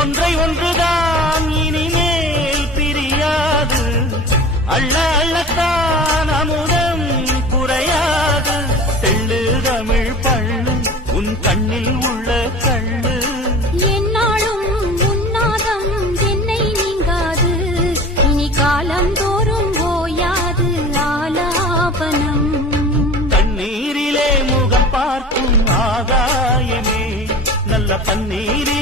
ஒன்றை ஒன்றுதான் இனிமேல் பிரியாது, அள்ள அள்ளத்தான் அமுதம் குறையாது. தெள்ளு தமிழ் பள்ளு உன் கண்ணில் உள்ள கள்ளு, என்னாலும் உன்னாதம் என்னை நீங்காது. இனி காலம் தோறும் ஓயாது ஆலாபனம். கண்ணீரிலே முகம் பார்க்கும் ஆகாயமே, நல்ல பன்னீரில்